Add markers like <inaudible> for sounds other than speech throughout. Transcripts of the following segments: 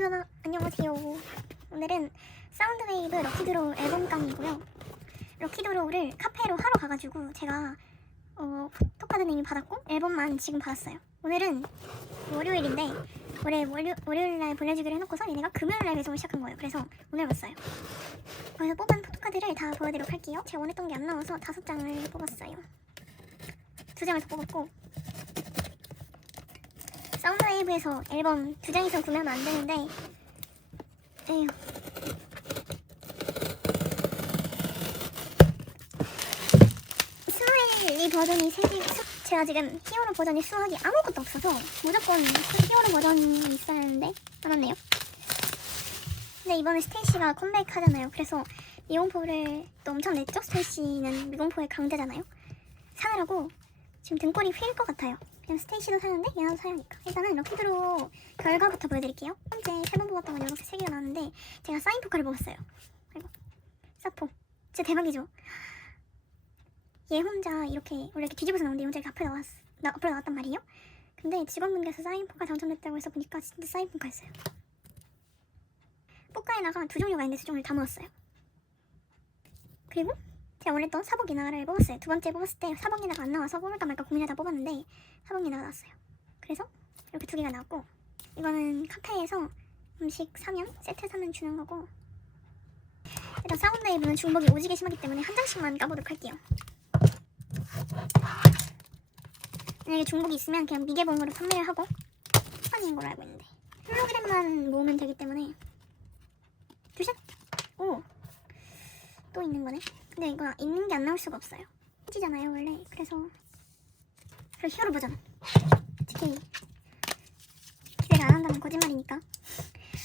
유튜버 안녕하세요. 오늘은 사운드웨이브 럭키드로우 앨범깡이고요. 럭키드로우를 카페로 하러 가가지고 제가 어, 포토카드님이 받았고 앨범만 지금 받았어요. 오늘은 월요일인데 원래 월요, 월요일날 보내주기로 해놓고서 얘네가 금요일날 배송을 시작한 거예요. 그래서 오늘 왔어요. 거기서 뽑은 포토카드를 다 보여드리도록 할게요. 제가 원했던 게 안 나와서 다섯 장을 뽑았어요. 두 장을 더 뽑았고 사운드웨이브에서 앨범 두 장 이상 구매하면 안 되는데. 에휴. 스마일 이 버전이 세개 제가 지금 히어로 버전이 수학이 아무것도 없어서 무조건 히어로 버전이 있어야 하는데 안 왔네요. 근데 이번에 스테이시가 컴백하잖아요. 그래서 미공포를 또 엄청 냈죠? 스테이시는 미공포의 강자잖아요. 사느라고 지금 등골이 휘일 것 같아요 그냥 스테이시도 사는데 얘나도 사야 하니까. 일단은 럭키드로 결과부터 보여드릴게요. 첫 번째 세 번 뽑았던 건 이렇게 세 개가 나왔는데 제가 사인 포카를 뽑았어요. 아이고 사포. 진짜 대박이죠? 얘 혼자 이렇게 원래 이렇게 뒤집어서 나오는데 얘 혼자 이렇게 나왔, 나, 앞으로 나왔단 말이에요? 근데 직원분께서 사인 포카 당첨됐다고 해서 보니까 진짜 사인 포카였어요. 포카에다가 두 종류가 있는데 두 종류를 다 모았어요. 그리고 제가 원했던 사복 이나가를 뽑았어요. 두 번째 뽑았을 때 사복 이나가 안 나와서 뽑을까 말까 고민하다 뽑았는데 사복 이나가 나왔어요. 그래서 이렇게 두 개가 나왔고 이거는 카페에서 음식 사면 세트 사면 주는 거고 일단 사운드웨이브는 중복이 오지게 심하기 때문에 한 장씩만 까보도록 할게요. 만약에 중복이 있으면 그냥 미개봉으로 판매를 하고 판인 걸로 알고 있는데 홀로그램만 모으면 되기 때문에 두샷 오또 있는 거네. 근데 이거 있는 게 안 나올 수가 없어요. 찌잖아요 원래. 그래서 그리고 히어로 버전. 특히 기대를 안 한다는 거짓말이니까.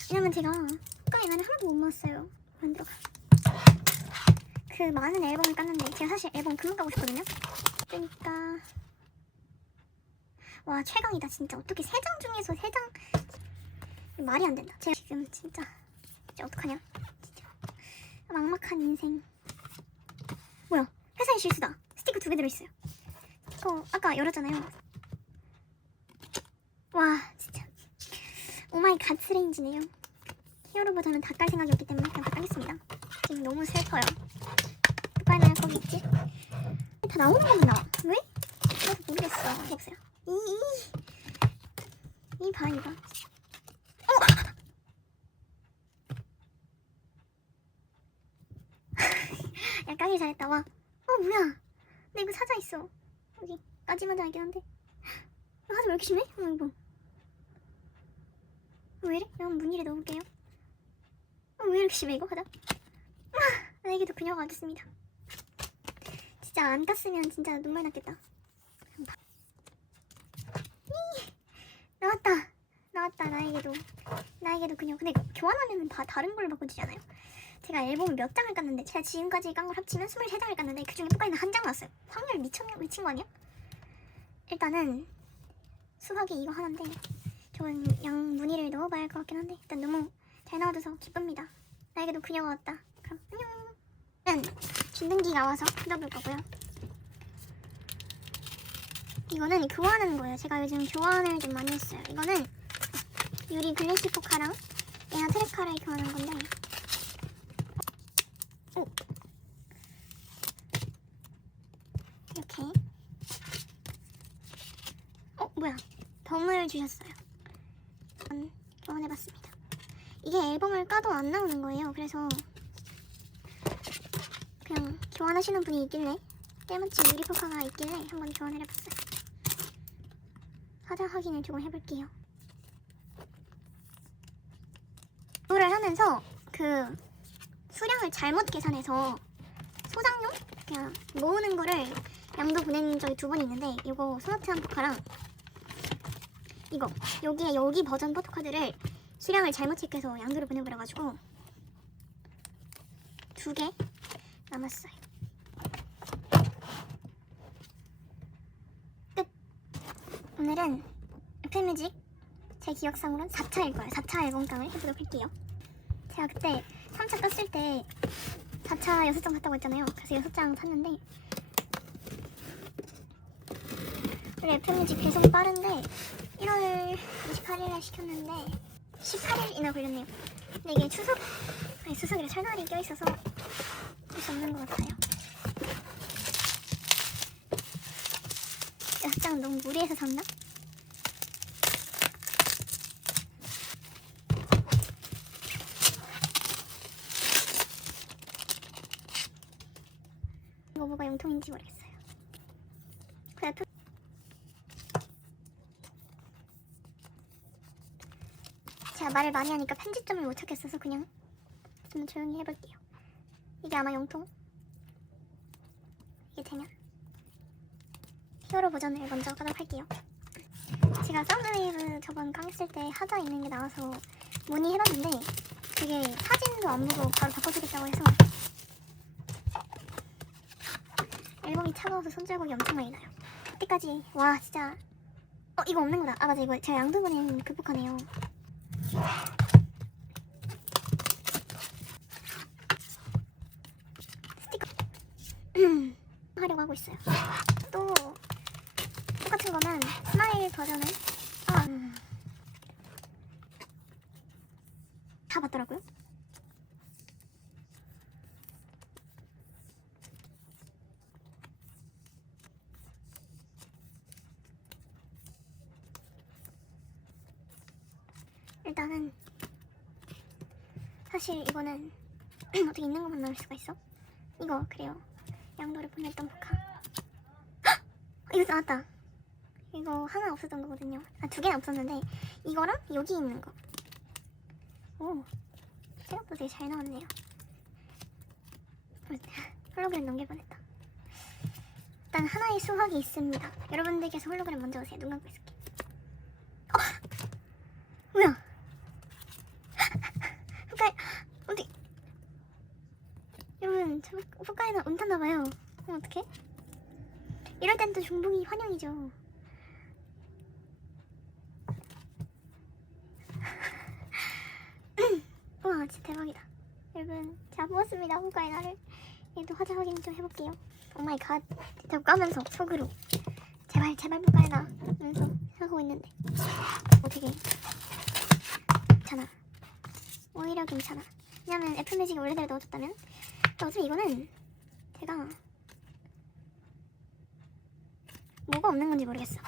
왜냐면 제가 국가에는 하나도 못 모았어요. 만들어가. 그 많은 앨범을 깠는데 제가 사실 앨범 그만 까고 싶거든요. 그러니까 와 최강이다 진짜 어떻게 세 장 중에서 세 장 말이 안 된다. 제가 지금 진짜 진짜 어떡하냐. 진짜 막막한 인생. 회사의 실수다. 스티커 두 개 들어있어요. 스티커 아까 열었잖아요. 와 진짜 오마이 갓 스레인지네요. 히어로 버전은 다 깔 생각이 없기 때문에 그냥 다 깔겠습니다. 지금 너무 슬퍼요. 누가나 거기 있지? 다 나오는 것만 나와. 왜? 나도 모르겠어. 없어요. 이, 이, 봐, 이거. 어! <laughs> 야 까기 잘했다 와. 어 뭐야? 나 이거 사자 있어. 여기 까지마자 알긴 한데. 하자 왜 이렇게 심해? 어 이거. 어, 왜 이래? 이건 무늬를 넣어볼게요. 어, 왜 이렇게 심해 이거 하자. 아, 나에게도 그녀가 왔습니다. 진짜 안 땄으면 진짜 눈물 났겠다. 이, 나왔다. 나왔다 나에게도 나에게도 그녀. 근데 교환하면 다 다른 걸로 바꿔주잖아요. 제가 앨범을 몇 장을 깠는데 제가 지금까지 깐 걸 합치면 23장을 깠는데 그중에 포카에는 한 장 나왔어요. 확률 미쳤, 미친 거 아니야? 일단은 수학이 이거 하나인데 저는 양 무늬를 넣어봐야 할 것 같긴 한데 일단 너무 잘 나와줘서 기쁩니다. 나에게도 그녀가 왔다. 그럼 안녕. 준등기 나와서 뜯어볼 거고요. 이거는 교환하는 거예요. 제가 요즘 교환을 좀 많이 했어요. 이거는 유리 글래시 포카랑 얘가 트레카를 교환한 건데 오. 이렇게 어 뭐야? 덤을 주셨어요. 음, 교환해봤습니다. 이게 앨범을 까도 안 나오는 거예요. 그래서 그냥 교환하시는 분이 있길래 때마침 유리포카가 있길래 한번 교환을 해봤어요. 사자 확인을 조금 해볼게요. 이거를 하면서 그 수량을 잘못 계산해서 소장용? 그냥 모으는 거를 양도 보낸 적이 두 번 있는데 이거 소나트 한 포카랑 이거 여기에 여기 버전 포토카드를 수량을 잘못 체크해서 양도를 보내버려가지고 두 개 남았어요. 끝. 오늘은 애플뮤직 제 기억상으로는 4차일 거예요. 4차 앨범깡을 해보도록 할게요. 제가 그때 3차 떴을 때 4차 6장 샀다고 했잖아요. 그래서 6장 샀는데 원래 애플뮤직 배송 빠른데 1월 28일에 시켰는데 18일이나 걸렸네요. 근데 이게 추석, 아니 추석이라 설날이 껴있어서 할 수 없는 것 같아요. 약간 너무 무리해서 샀나? 이거 뭐가 용통인지 모르겠어요. 그래, 표... 제가 말을 많이 하니까 편집점을 못 찾겠어서 그냥 좀 조용히 해볼게요. 이게 아마 용통? 이게 되면 히어로 버전을 먼저 하도록 할게요. 제가 사운드웨이브 저번 강했을 때 하자 있는 게 나와서 문의해봤는데 그게 사진도 안 보고 바로 바꿔주겠다고 해서 앨범이 차가워서 손자국이 엄청 많이 나요. 그때까지 와 진짜 어 이거 없는 거다. 아 맞아 이거 제가 양두분은 극복하네요. 스티커 하려고 하고 있어요. 또 똑같은 거는 스마일 버전을 아, 음. 다 봤더라고요. 일단은 사실 이거는 <clears throat> 어떻게 있는 것만 나올 수가 있어? 이거 그래요. 양도를 보냈던. 헉! 이거 나왔다. 이거 하나 없었던 거거든요. 아 두 개는 없었는데 이거랑 여기 있는 거. 오 생각보다 되게 잘 나왔네요. <laughs> 홀로그램 넘길 뻔했다. 일단 하나의 수확이 있습니다. 여러분들께서 홀로그램 먼저 오세요. 눈 감고 있을게. 어! 뭐야? 후카이 어디? 여러분 저 후카이는 온탔나봐요. 어떡해? 이럴 땐 또 중복이 환영이죠. <laughs> 와 진짜 대박이다. 여러분 잘 먹었습니다 후카이 나를. 얘도 화자 확인 좀 해볼게요. 오마이 갓. 자꾸 까면서 속으로 제발 제발 후카이 나 하면서 하고 있는데 어 되게 괜찮아. 오히려 괜찮아. 왜냐면 애플 매직이 원래대로 넣어줬다면 근데 어차피 이거는 제가 뭐가 없는 건지 모르겠어.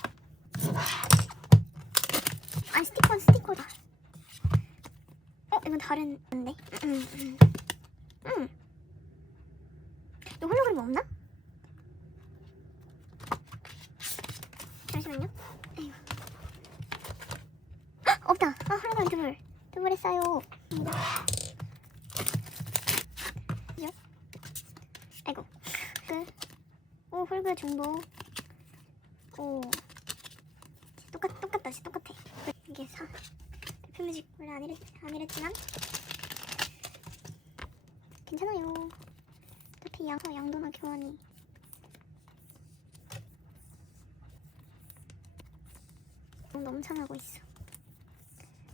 아니 스티커는 스티커다. 어 이건 다른 건데. 음, 음, 음. 이거 홀로그램 없나? 잠시만요. 에휴. 헉, 없다. 아 홀로그램 두불. 두불 했어요. 음. 그죠? 아이고. 그. 오 홀그 중 복. 오. 똑같 똑같다. 진짜 똑같아. 이게 사. 애플뮤직 원래 안, 이랬, 안 이랬지만 괜찮아요. 어차피 양, 양도나 교환이 너무 넘쳐나고 있어.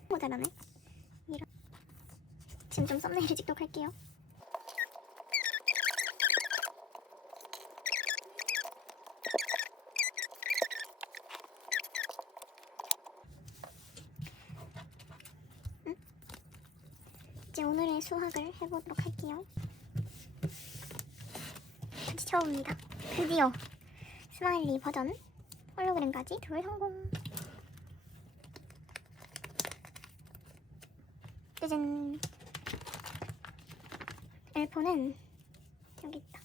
모자라네. 이런. 지금 좀 썸네일을 찍도록 할게요. 이제 오늘의 수학을 해보도록 할게요. 같이 쳐봅니다. 드디어 스마일리 버전 홀로그램까지 둘 성공. 짜잔. 엘포는 여기 있다.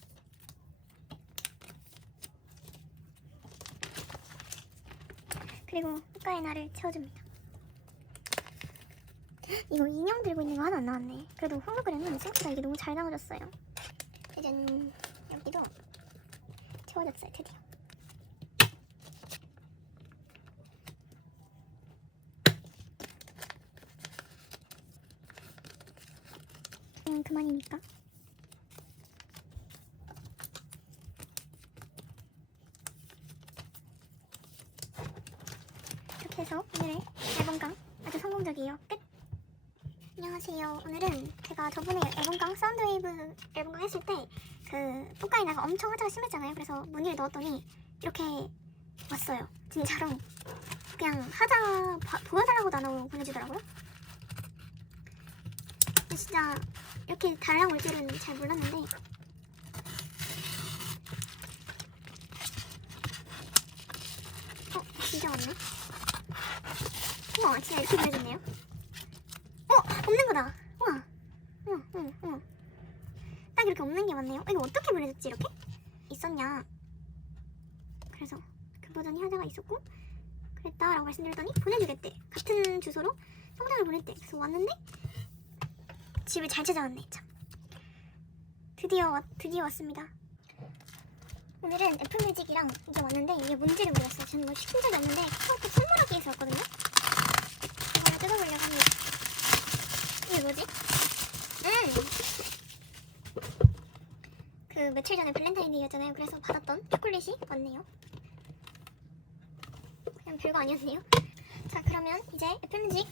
그리고 국가의 날을 채워줍니다. 이거 인형 들고 있는 거 하나 안 나왔네. 그래도 홀로그램은 생각보다 이게 너무 잘 나와졌어요. 짜잔. 여기도 채워졌어요, 드디어. 음, 그만입니까? 이렇게 해서 오늘의 앨범강 아주 성공적이에요. 끝! 안녕하세요. 오늘은 제가 저번에 사운드웨이브 앨범강 했을 때그 포카이나가 엄청 화자가 심했잖아요. 그래서 문의를 넣었더니 이렇게 왔어요. 진짜로 그냥 하자 봐- 보여달라고 나눠 보내주더라고요. 진짜 이렇게 달랑 올 줄은 잘 몰랐는데 어 진짜 왔네 우와 진짜 이렇게 보내줬네요 어 없는 거다 우와 우와 우와 딱 이렇게 없는 게 맞네요. 어, 이거 어떻게 보내줬지 이렇게? 있었냐? 그래서 그 버전이 하나가 있었고 그랬다라고 말씀드렸더니 보내주겠대. 같은 주소로 성장을 보냈대. 그래서 왔는데 집을 잘 찾아왔네 참. 드디어 왔, 드디어 왔습니다. 오늘은 애플뮤직이랑 이게 왔는데 이게 뭔지를 몰랐어요. 저는 뭐 시킨 적이 없는데 카카오톡 선물하기에서 왔거든요. 이거를 뜯어보려고 합니다. 이게 뭐지? 음! 그 며칠 전에 발렌타인데이였잖아요. 그래서 받았던 초콜릿이 왔네요. 그냥 별거 아니었네요. <laughs> 자 그러면 이제 애플뮤직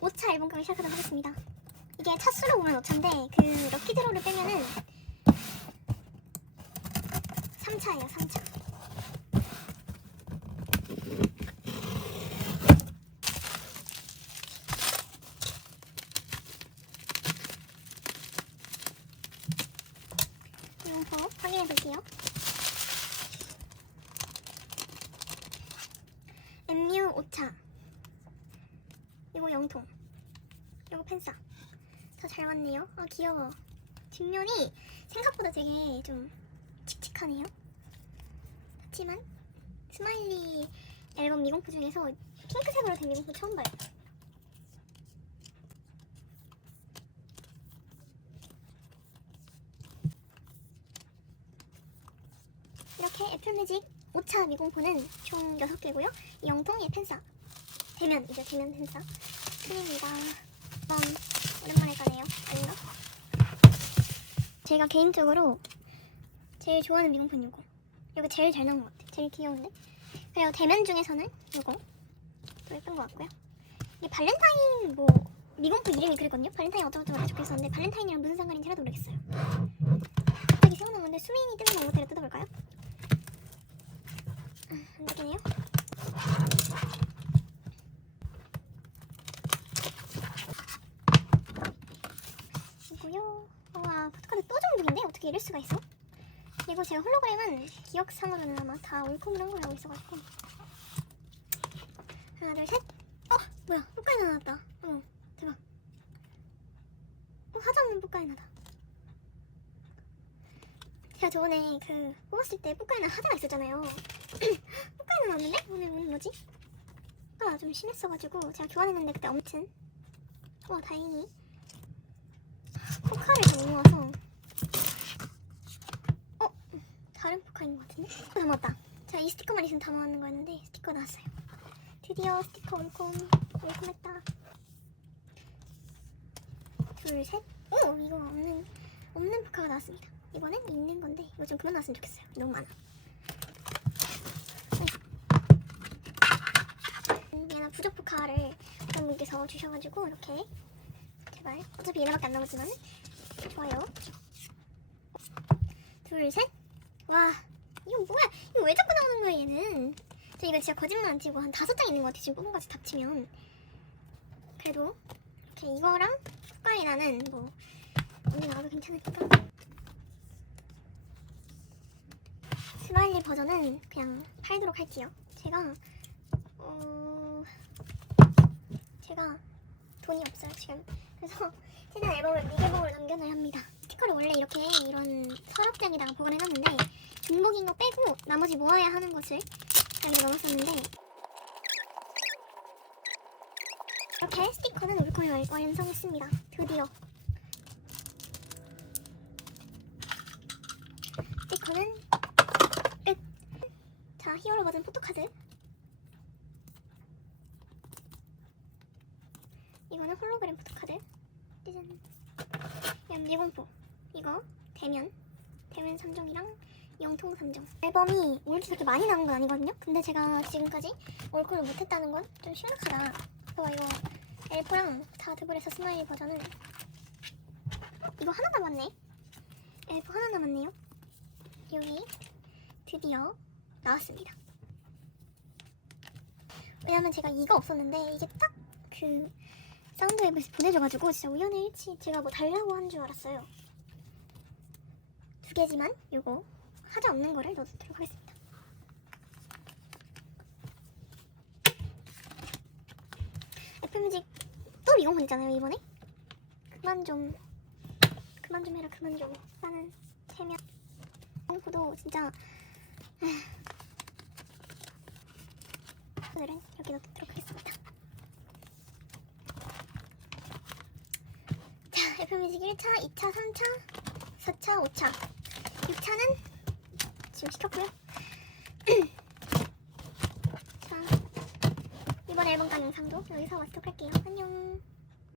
5차 앨범감을 시작하도록 하겠습니다. 이게 차수로 보면 5차인데 그 럭키드로우를 빼면은 3차예요 3차 이거 확인해 볼게요. MU 5차. 이거 영통. 이거 펜사. 다잘 왔네요. 아 귀여워. 뒷면이 생각보다 되게 좀 칙칙하네요. 하지만 스마일리 앨범 미공포 중에서 핑크색으로 된 미공포 처음 봐요 이렇게 애플뮤직 5차 미공포는 총 6개고요. 이 영통이 펜사 대면이죠 대면 펜사. 큰입니다. 음, 오랜만에 가네요. 아닌가? 제가 개인적으로 제일 좋아하는 미공포는 이거 이거 제일 잘 나온 것 같아요 제일 귀여운데? 그리고 대면 중에서는 이거 더 예쁜 것 같고요. 이게 발렌타인 뭐 미공포 이름이 그랬거든요? 발렌타인 어쩌고저쩌고 적혀 있었는데 발렌타인이랑 무슨 상관인지 하나도 모르겠어요. 갑자기 생각난 건데 수민이 뜯어놓은 것들을 뜯어볼까요? 되겠네요 이고요. 와 포토카드 또 정독인데 어떻게 이럴 수가 있어? 이거 제가 홀로그램은 기억상으로는 아마 다 올콤을 한 걸로 알고 있어가지고 하나 둘 셋. 어 뭐야 뽀까이 나왔다. 어 대박. 어 없는 뽀까이 나다. 제가 저번에 그 뽑았을 때 뽀까이나 하자가 있었잖아요. <clears throat> 뽀까이 나왔는데? 오늘 오늘 뭐지? 아좀 심했어가지고 제가 교환했는데 그때 아무튼. 와 다행히. 포카를 다 모아서. 어? 다른 포카인 것 같은데? 어, 담았다. 제가 이 스티커만 있으면 다 모았는 거였는데 스티커 나왔어요. 드디어 스티커 올콤 올콤했다. 둘셋. 오! 이거 없는 없는 포카가 나왔습니다. 이거는 있는 건데 이거 좀 그만 나왔으면 좋겠어요. 너무 많아 음, 얘나 부족 포카를 어떤 분께서 주셔가지고 이렇게 제발. 어차피 얘네밖에 안 남았지만. 좋아요. 둘셋와 이거 뭐야? 이거 왜 자꾸 나오는 거야 얘는? 저 이거 진짜 거짓말 안 치고 한 다섯 장 있는 것 같아 지금 뽑은 거지 닥치면. 그래도 이렇게 이거랑 숟가락이 나는 뭐 언제 나가도 괜찮으니까. 스마일리 버전은 그냥 팔도록 할게요. 제가 어 제가 돈이 없어요 지금 그래서 최대한 앨범을 미개봉을 남겨놔야 합니다. 스티커를 원래 이렇게 이런 서랍장에다가 보관해놨는데 중복인 거 빼고 나머지 모아야 하는 것을 여기 넣었었는데 이렇게 스티커는 완- 완성했습니다. 드디어 스티커는 끝. 자 히어로 버전 포토카드 이거는 홀로그램 포토카드 짜잔. 미공포. 이거 대면. 대면 3종이랑 영통 3종. 앨범이 올지 그렇게 많이 나온 건 아니거든요. 근데 제가 지금까지 올콜을 못했다는 건 좀 심각하다. 그래서 이거 엘포랑 다 드블에서 스마일 버전은 이거 하나 남았네. 엘포 하나 남았네요. 여기 드디어 나왔습니다. 왜냐면 제가 이거 없었는데 이게 딱 그 사운드 앱에서 보내줘가지고 진짜 우연의 일치 제가 뭐 달라고 한 줄 알았어요. 두 개지만 요거 하자 없는 거를 넣어두도록 하겠습니다. 애플뮤직 또 미공 보냈잖아요 이번에. 그만 좀 그만 좀 해라 그만 좀 라는 세면 펑크도 진짜 오늘은 여기 넣도록 하겠습니다. 자, 애플뮤직 1차, 2차, 3차, 4차, 5차, 6차는 지금 시켰고요. <clears throat> 자, 이번 앨범 강 영상도 여기서 마치도록 할게요. 안녕.